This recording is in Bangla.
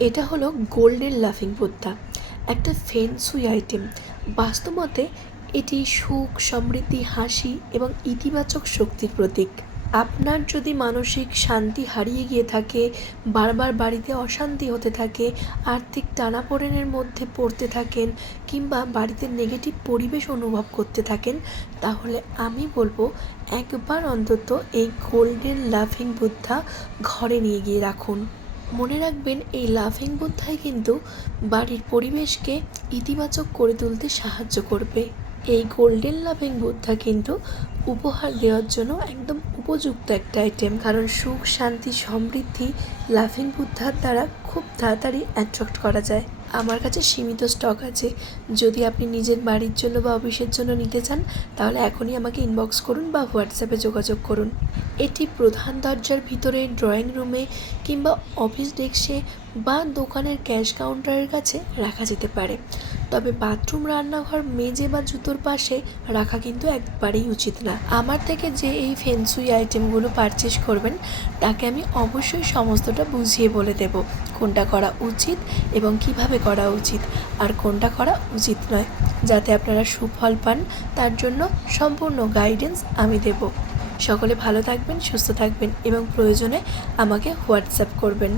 এটা হলো গোল্ডেন লাফিং বুদ্ধা, একটা ফেংশুই আইটেম। বাস্তবতে এটি সুখ, সমৃদ্ধি, হাসি এবং ইতিবাচক শক্তির প্রতীক। আপনার যদি মানসিক শান্তি হারিয়ে গিয়ে থাকে, বারবার বাড়িতে অশান্তি হতে থাকে, আর্থিক টানাপোড়েনের মধ্যে পড়তে থাকেন, কিংবা বাড়িতে নেগেটিভ পরিবেশ অনুভব করতে থাকেন, তাহলে আমি বলবো একবার অন্তত এই গোল্ডেন লাফিং বুদ্ধা ঘরে নিয়ে গিয়ে রাখুন। মনে রাখবেন, এই লাফিং বুদ্ধাই কিন্তু বাড়ির পরিবেশকে ইতিবাচক করে তুলতে সাহায্য করবে। এই গোল্ডেন লাফিং বুদ্ধা কিন্তু উপহার দেওয়ার জন্য একদম উপযুক্ত একটা আইটেম, কারণ সুখ, শান্তি, সমৃদ্ধি লাফিং বুদ্ধার দ্বারা খুব তাড়াতাড়ি অ্যাট্রাক্ট করা যায়। আমার কাছে সীমিত স্টক আছে। যদি আপনি নিজের বাড়ির জন্য বা অফিসের জন্য নিতে চান, তাহলে এখনই আমাকে ইনবক্স করুন বা হোয়াটসঅ্যাপে যোগাযোগ করুন। এটি প্রধান দরজার ভিতরে, ড্রয়িং রুমে কিংবা অফিস ডেস্কে বা দোকানের ক্যাশ কাউন্টারের কাছে রাখা যেতে পারে। তবে বাথরুম, রান্নাঘর, মেঝে বা জুতোর পাশে রাখা কিন্তু একবারেই উচিত না। আমার থেকে যে এই ফেংশুই আইটেমগুলো পারচেস করবেন, তাকে আমি অবশ্যই সমস্তটা বুঝিয়ে বলে দেব কোনটা করা উচিত এবং কিভাবে করা উচিত, আর কোনটা করা উচিত নয়, যাতে আপনারা সুফল পান। তার জন্য সম্পূর্ণ গাইডেন্স আমি দেব। সকলে ভালো থাকবেন, সুস্থ থাকবেন এবং প্রয়োজনে আমাকে হোয়াটসঅ্যাপ করবেন।